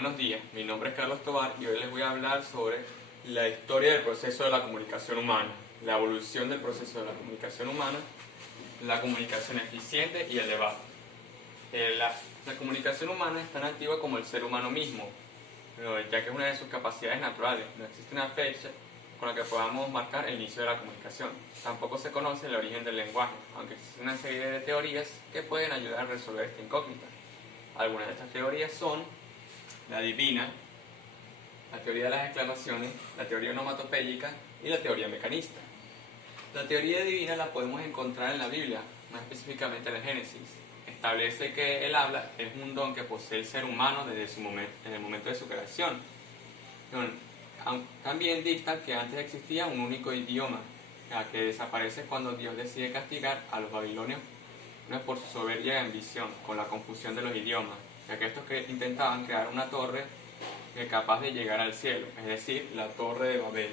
Buenos días, mi nombre es Carlos Tovar y hoy les voy a hablar sobre la historia del proceso de la comunicación humana, la evolución del proceso de la comunicación humana, la comunicación eficiente y el debate. La comunicación humana es tan antigua como el ser humano mismo, ya que es una de sus capacidades naturales. No existe una fecha con la que podamos marcar el inicio de la comunicación. Tampoco se conoce el origen del lenguaje, aunque existe una serie de teorías que pueden ayudar a resolver esta incógnita. Algunas de estas teorías son la divina, la teoría de las exclamaciones, la teoría onomatopéyica y la teoría mecanista. La teoría divina la podemos encontrar en la Biblia, más específicamente en el Génesis. Establece que el habla es un don que posee el ser humano desde en el momento de su creación. También dicta que antes existía un único idioma, que desaparece cuando Dios decide castigar a los babilonios por su soberbia y ambición, con la confusión de los idiomas, ya que estos intentaban crear una torre capaz de llegar al cielo, es decir, la Torre de Babel.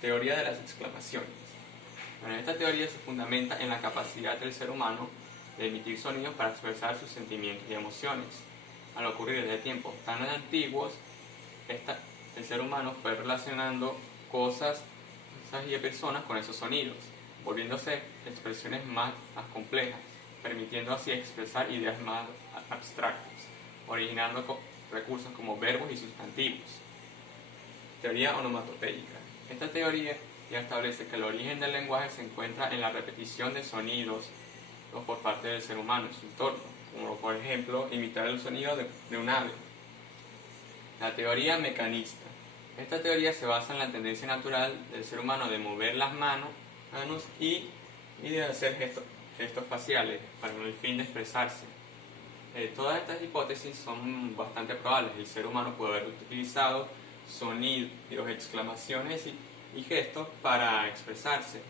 Teoría de las exclamaciones. Bueno, esta teoría se fundamenta en la capacidad del ser humano de emitir sonidos para expresar sus sentimientos y emociones. Al ocurrir desde tiempos tan antiguos, el ser humano fue relacionando cosas y personas con esos sonidos, volviéndose expresiones más complejas, permitiendo así expresar ideas más abstractas, originando recursos como verbos y sustantivos. Teoría onomatopéyica. Esta teoría ya establece que el origen del lenguaje se encuentra en la repetición de sonidos por parte del ser humano en su entorno, como por ejemplo imitar el sonido de un ave. La teoría mecanista. Esta teoría se basa en la tendencia natural del ser humano de mover las manos y de hacer gestos faciales para el fin de expresarse. Todas estas hipótesis son bastante probables. El ser humano puede haber utilizado sonidos, exclamaciones y gestos para expresarse.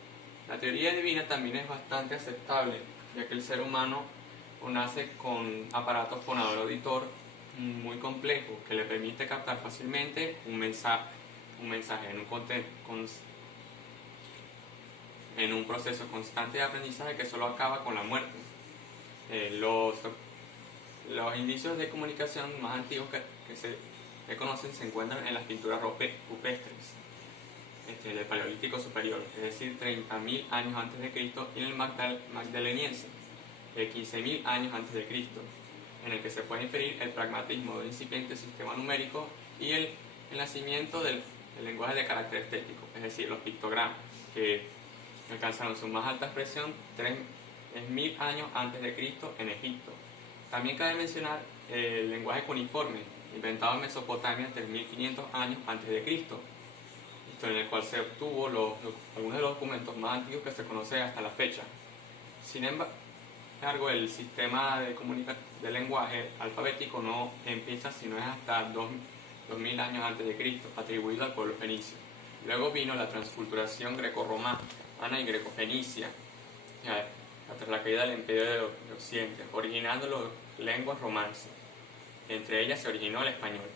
La teoría divina también es bastante aceptable, ya que el ser humano nace con un aparato fonador auditor muy complejo que le permite captar fácilmente un mensaje en un proceso constante de aprendizaje que solo acaba con la muerte. Los indicios de comunicación más antiguos que se conocen se encuentran en las pinturas rupestres del Paleolítico Superior, es decir, 30.000 años antes de Cristo, y en el Magdaleniense, de 15.000 años antes de Cristo, en el que se puede inferir el pragmatismo del incipiente sistema numérico y el nacimiento del lenguaje de carácter estético, es decir, los pictogramas, que alcanzaron su más alta expresión 3.000 años antes de Cristo en Egipto. También cabe mencionar el lenguaje cuneiforme, inventado en Mesopotamia 3.500 años antes de Cristo, en el cual se obtuvo algunos de los documentos más antiguos que se conocen hasta la fecha. Sin embargo, el sistema de lenguaje alfabético no empieza sino es hasta 2.000 años antes de Cristo, atribuido al pueblo fenicio. Luego vino la transculturación greco-romana y greco-fenicia, tras la caída del Imperio de Occidente, originando las lenguas romances. Entre ellas se originó el español.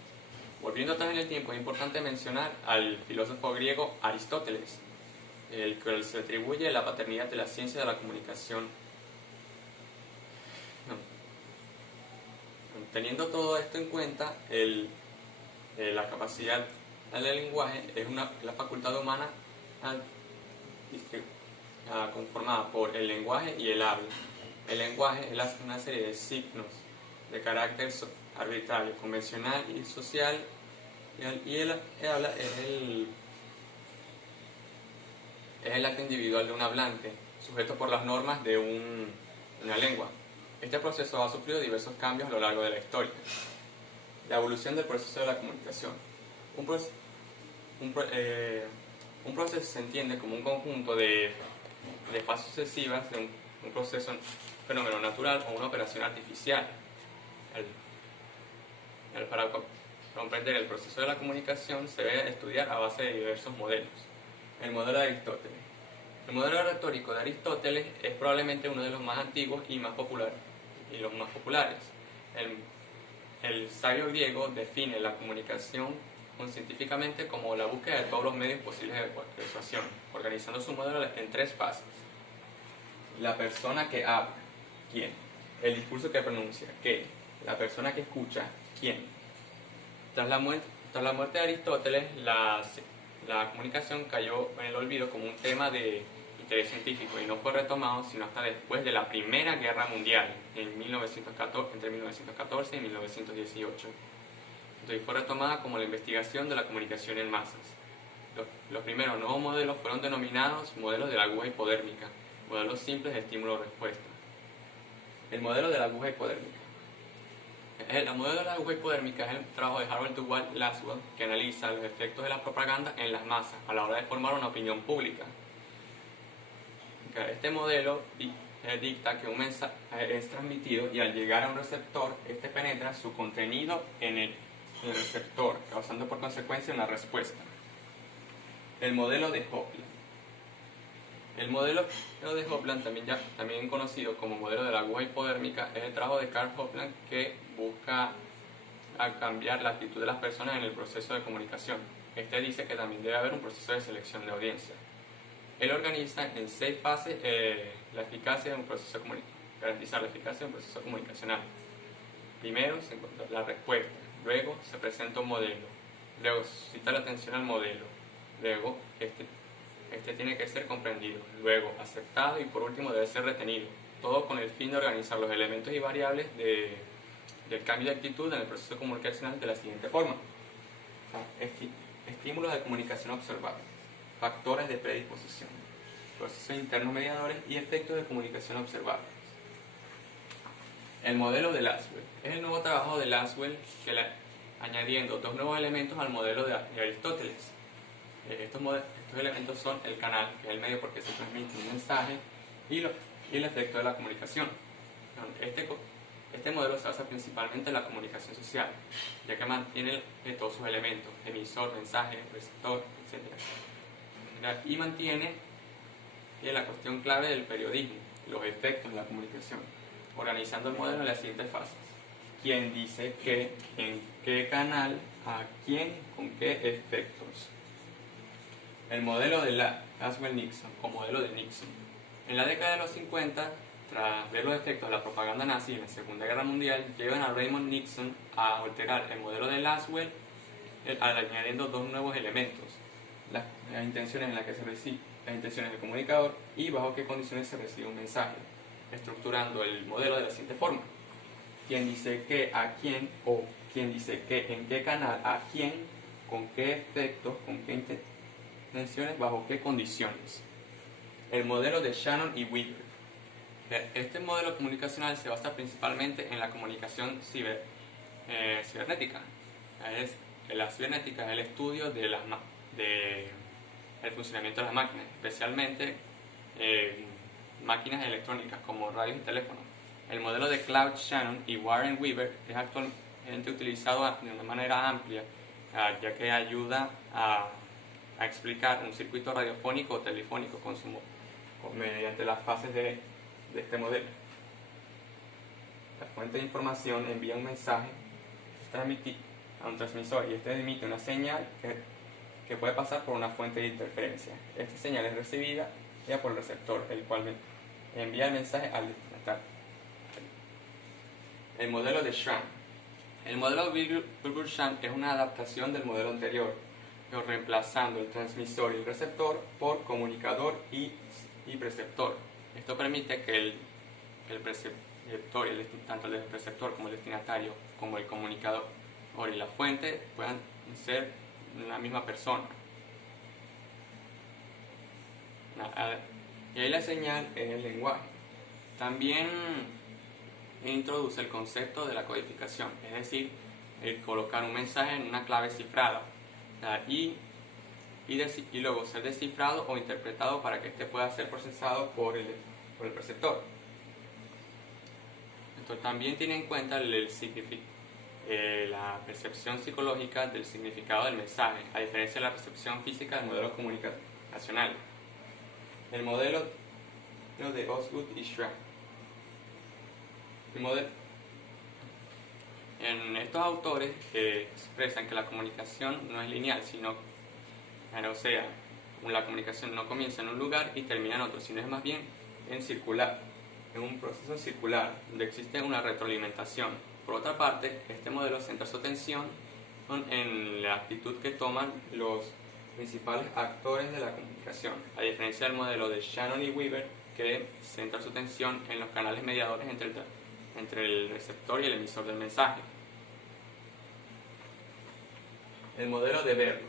Volviendo atrás en el tiempo, es importante mencionar al filósofo griego Aristóteles, el que se atribuye la paternidad de la ciencia de la comunicación. Teniendo todo esto en cuenta, la capacidad del lenguaje es la facultad humana conformada por el lenguaje y el habla. El lenguaje es una serie de signos de carácter arbitrario, convencional y social, y el habla es el acto individual de un hablante, sujeto por las normas de una lengua. Este proceso ha sufrido diversos cambios a lo largo de la historia. La evolución del proceso de la comunicación. Un proceso se entiende como un conjunto de fases sucesivas de un proceso, fenómeno natural o una operación artificial. Para comprender el proceso de la comunicación se debe estudiar a base de diversos modelos. El modelo de Aristóteles. El modelo retórico de Aristóteles es probablemente uno de los más antiguos y los más populares. El sabio griego define la comunicación científicamente como la búsqueda de todos los medios posibles de persuasión, organizando su modelo en 3 fases. La persona que habla, ¿quién? El discurso que pronuncia, ¿qué? La persona que escucha, ¿quién? Tras la muerte de Aristóteles, la comunicación cayó en el olvido como un tema de interés científico y no fue retomado sino hasta después de la Primera Guerra Mundial, entre 1914 y 1918. Entonces fue retomada como la investigación de la comunicación en masas. Los primeros nuevos modelos fueron denominados modelos de la aguja hipodérmica, modelos simples de estímulo-respuesta. El modelo de la aguja hipodérmica. El modelo de la aguja hipodérmica es el trabajo de Harold Duval Laswell, que analiza los efectos de la propaganda en las masas a la hora de formar una opinión pública. Este modelo dicta que un mensaje es transmitido y al llegar a un receptor, este penetra su contenido en el receptor, causando por consecuencia una respuesta. El modelo de Hopland. El modelo de Hopland, también conocido como modelo de la aguja hipodérmica, es el trabajo de Carl Hopland que busca cambiar la actitud de las personas en el proceso de comunicación. Este dice que también debe haber un proceso de selección de audiencia. Él organiza en 6 fases la eficacia de un proceso garantizar la eficacia de un proceso comunicacional. Primero se encuentra la respuesta, luego se presenta un modelo, luego se suscita la atención al modelo, luego este tiene que ser comprendido, luego aceptado y por último debe ser retenido, todo con el fin de organizar los elementos y variables del cambio de actitud en el proceso comunicacional de la siguiente forma. Estímulos de comunicación observables, factores de predisposición, procesos internos mediadores y efectos de comunicación observables. El modelo de Laswell es el nuevo trabajo de Laswell añadiendo 2 nuevos elementos al modelo de Aristóteles. Estos elementos son el canal, que es el medio por que se transmite un mensaje, y el efecto de la comunicación. Este modelo se basa principalmente en la comunicación social, ya que mantiene todos sus elementos, emisor, mensaje, receptor, etc. Y mantiene la cuestión clave del periodismo, los efectos de la comunicación, organizando el modelo en las siguientes fases. ¿Quién dice qué? ¿En qué canal? ¿A quién? ¿Con qué efectos? El modelo de Laswell-Nixon o modelo de Nixon. En la década de los 50, tras ver los efectos de la propaganda nazi en la Segunda Guerra Mundial, llevan a Raymond Nixon a alterar el modelo de Laswell añadiendo 2 nuevos elementos: las intenciones en las que se recibe, las intenciones del comunicador y bajo qué condiciones se recibe un mensaje, estructurando el modelo de la siguiente forma: quién dice qué a quién, o quién dice qué en qué canal a quién, con qué efectos, con qué intenciones, bajo qué condiciones. El modelo de Shannon y Weaver. Este modelo comunicacional se basa principalmente en la comunicación cibernética. La cibernética es el estudio del funcionamiento de las máquinas, especialmente máquinas electrónicas como radios y teléfonos. El modelo de Claude Shannon y Warren Weaver es actualmente utilizado de una manera amplia, ya que ayuda a explicar un circuito radiofónico o telefónico mediante las fases de este modelo. La fuente de información envía un mensaje a un transmisor y este emite una señal que puede pasar por una fuente de interferencia. Esta señal es recibida ya por el receptor, el cual envía el mensaje al destinatario. El modelo de Schramm. El modelo Wilbur-Schramm es una adaptación del modelo anterior, pero reemplazando el transmisor y el receptor por comunicador y preceptor. Esto permite que el preceptor, tanto el receptor como el destinatario, como el comunicador y la fuente puedan ser la misma persona. Y ahí la señal es el lenguaje. También introduce el concepto de la codificación, es decir, el colocar un mensaje en una clave cifrada y luego ser descifrado o interpretado para que éste pueda ser procesado por el receptor. Esto también tiene en cuenta la percepción psicológica del significado del mensaje, a diferencia de la percepción física del modelo comunicacional. El modelo de Osgood y Schramm. En estos autores expresan que la comunicación no es lineal, la comunicación no comienza en un lugar y termina en otro, sino es más bien en un proceso circular, donde existe una retroalimentación. Por otra parte, este modelo centra su atención en la actitud que toman los principales actores de la comunicación, a diferencia del modelo de Shannon y Weaver, que centra su atención en los canales mediadores entre el receptor y el emisor del mensaje. El modelo de Berlo.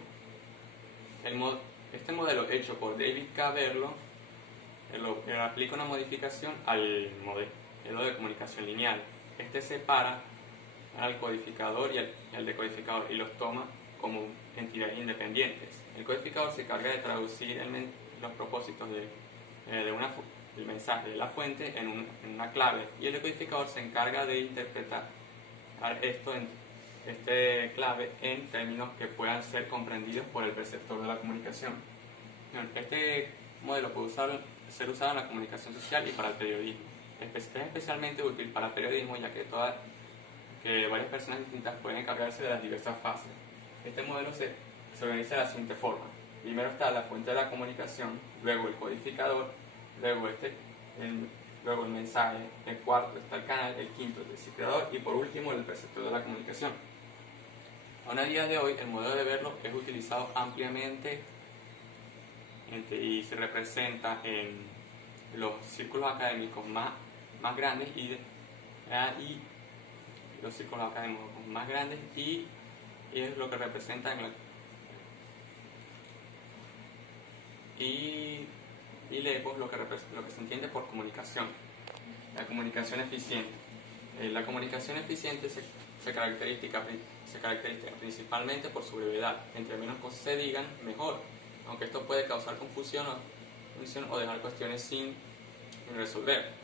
Este modelo, hecho por David K. Berlo, aplica una modificación al modelo de comunicación lineal. Este separa al codificador y al decodificador y los toma como entidades independientes. El codificador se encarga de traducir los propósitos del mensaje de la fuente en una clave, y el decodificador se encarga de interpretar este clave en términos que puedan ser comprendidos por el receptor de la comunicación. Este modelo puede ser usado en la comunicación social y para el periodismo. Es especialmente útil para el periodismo, ya que varias personas distintas pueden encargarse de las diversas fases. Este modelo se organiza de la siguiente forma. Primero está la fuente de la comunicación, luego el codificador, luego el mensaje, el cuarto está el canal, el quinto el descifrador y por último el receptor de la comunicación. Aún a día de hoy, el modelo de Berlo es utilizado ampliamente y se representa en los círculos académicos más grandes y los círculos académicos más grandes y es lo que representa y leemos lo que se entiende por comunicación. La comunicación eficiente. La comunicación eficiente se caracteriza principalmente por su brevedad. Entre menos cosas se digan, mejor, aunque esto puede causar confusión o dejar cuestiones sin resolver.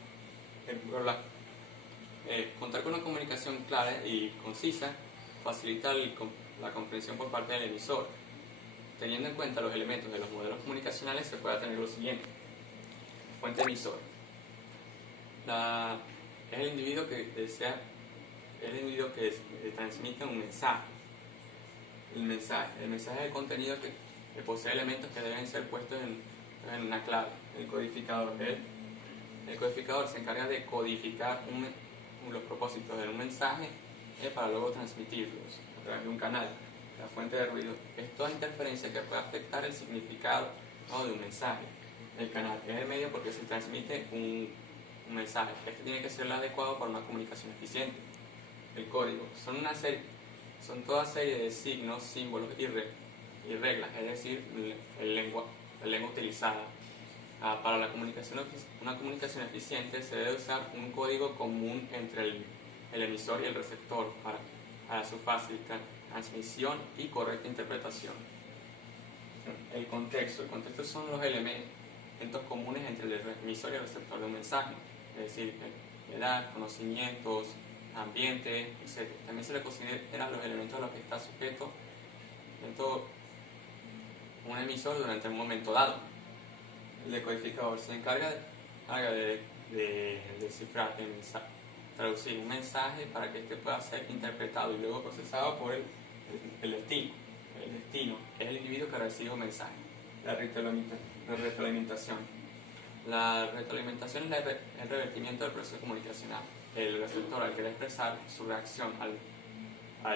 Contar con una comunicación clara y concisa facilita la comprensión por parte del emisor. Teniendo en cuenta los elementos de los modelos comunicacionales, se puede tener lo siguiente. Fuente emisor. Es el individuo que transmite un mensaje. El mensaje es el contenido que posee elementos que deben ser puestos en una clave. El codificador se encarga de codificar los propósitos de un mensaje para luego transmitirlos a través de un canal. La fuente de ruido es toda interferencia que puede afectar el significado de un mensaje. El canal es el medio porque se transmite un mensaje. Este tiene que ser el adecuado para una comunicación eficiente. El código son toda serie de signos, símbolos y reglas, es decir, la lengua utilizada. Para una comunicación eficiente se debe usar un código común entre el emisor y el receptor para su fácil transmisión y correcta interpretación. El contexto son los elementos comunes entre el emisor y el receptor de un mensaje, es decir, edad, conocimientos, ambiente, etc. También se le consideran los elementos a los que está sujeto un emisor durante un momento dado. El decodificador se encarga de descifrar el mensaje, traducir un mensaje para que este pueda ser interpretado y luego procesado por el destino. El destino es el individuo que recibe un mensaje. La retroalimentación. La retroalimentación es el revertimiento del proceso comunicacional. El receptor, al querer expresar su reacción a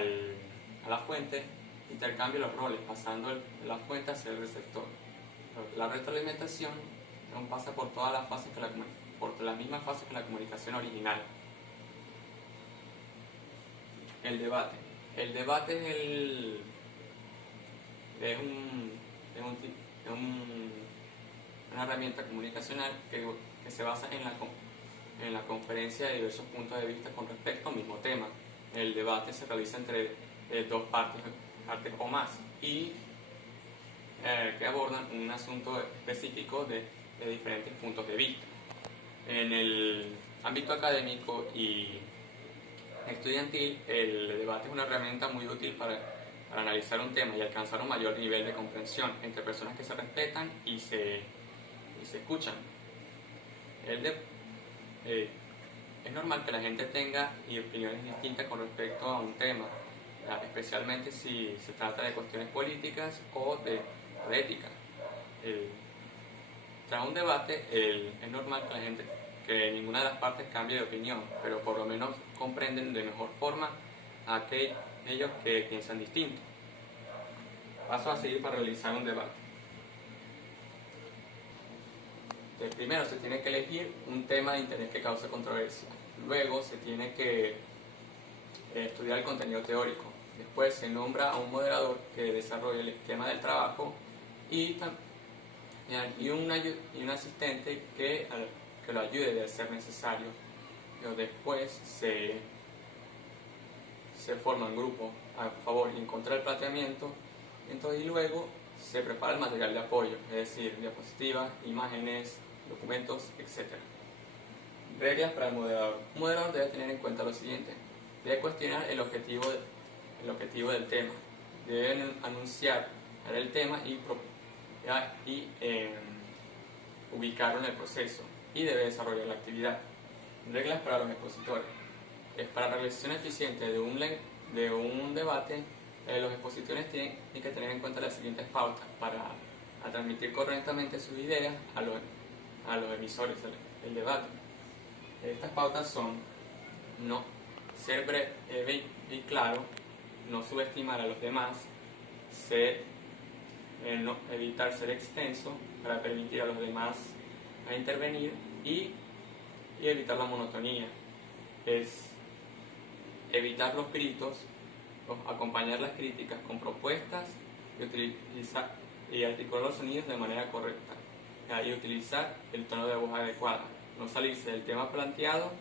la fuente, intercambia los roles, pasando la fuente hacia el receptor. La retroalimentación pasa por todas las fases por las mismas fases que la comunicación original. El debate. El debate es una herramienta comunicacional que se basa en la conferencia de diversos puntos de vista con respecto al mismo tema. El debate se realiza entre dos partes o más y que abordan un asunto específico de diferentes puntos de vista. En el ámbito académico y estudiantil, el debate es una herramienta muy útil para analizar un tema y alcanzar un mayor nivel de comprensión entre personas que se respetan y se escuchan. Es normal que la gente tenga opiniones distintas con respecto a un tema, especialmente si se trata de cuestiones políticas o de ética. Tras un debate, es normal que ninguna de las partes cambie de opinión, pero por lo menos comprenden de mejor forma ellos que piensan distinto. Paso a seguir para realizar un debate. Primero se tiene que elegir un tema de interés que cause controversia. Luego se tiene que estudiar el contenido teórico. Después se nombra a un moderador que desarrolle el esquema del trabajo y un asistente que lo ayude de ser necesario. Pero después se forman grupos a favor y en contra del planteamiento. Entonces, y luego se prepara el material de apoyo, es decir, diapositivas, imágenes, documentos, etc. Reglas para el moderador. Un moderador debe tener en cuenta lo siguiente: debe cuestionar el objetivo del tema, debe anunciar el tema y ubicarlo en el proceso, y debe desarrollar la actividad. Reglas para los expositores. Para la realización eficiente de un debate, los expositores tienen que tener en cuenta las siguientes pautas para transmitir correctamente sus ideas a los emisores del debate. Estas pautas son: no ser breve y claro, no subestimar a los demás, evitar ser extenso para permitir a los demás a intervenir, y evitar la monotonía. Es evitar los gritos, acompañar las críticas con propuestas y articular los sonidos de manera correcta, y utilizar el tono de voz adecuado, no salirse del tema planteado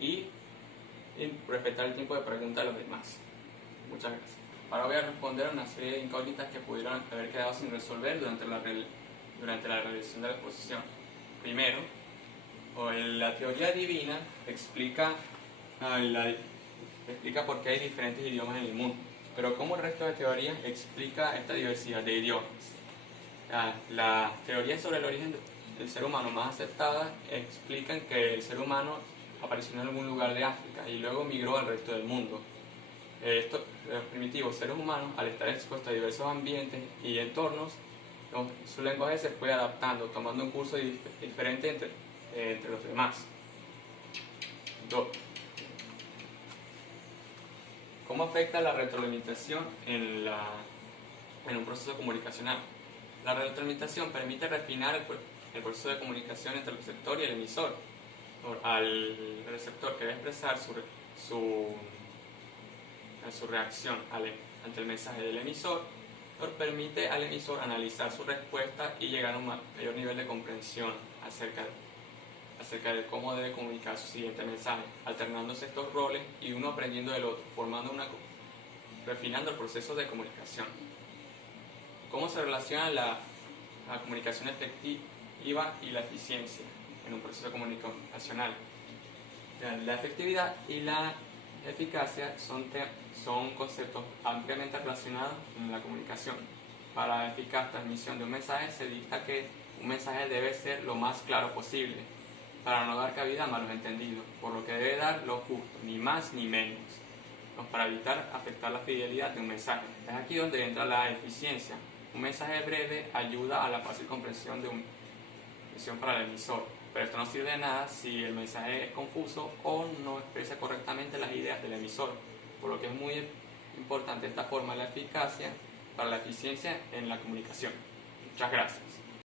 y respetar el tiempo de pregunta de los demás. Muchas gracias. Ahora voy a responder a una serie de incógnitas que pudieron haber quedado sin resolver durante la realización de la exposición. Primero, la teoría divina explica por qué hay diferentes idiomas en el mundo, pero ¿cómo el resto de teorías explica esta diversidad de idiomas? Las teorías sobre el origen del ser humano más aceptadas explican que el ser humano apareció en algún lugar de África y luego migró al resto del mundo. Los primitivos seres humanos, al estar expuestos a diversos ambientes y entornos, su lenguaje se fue adaptando, tomando un curso diferente entre los demás. 2. ¿Cómo afecta la retroalimentación en un proceso comunicacional? La retroalimentación permite refinar el proceso de comunicación entre el receptor y el emisor. Al receptor que debe expresar su reacción ante el mensaje del emisor, permite al emisor analizar su respuesta y llegar a un mayor nivel de comprensión acerca de cómo debe comunicar su siguiente mensaje, alternándose estos roles y uno aprendiendo del otro, refinando el proceso de comunicación. ¿Cómo se relaciona la comunicación efectiva y la eficiencia en un proceso comunicacional? La efectividad y la eficacia son conceptos ampliamente relacionados en la comunicación. Para la eficaz transmisión de un mensaje se dicta que un mensaje debe ser lo más claro posible, para no dar cabida a malos entendidos, por lo que debe dar lo justo, ni más ni menos, para evitar afectar la fidelidad de un mensaje. Es aquí donde entra la eficiencia. Un mensaje breve ayuda a la fácil comprensión para el emisor, pero esto no sirve de nada si el mensaje es confuso o no expresa correctamente las ideas del emisor, por lo que es muy importante esta forma de la eficacia para la eficiencia en la comunicación. Muchas gracias.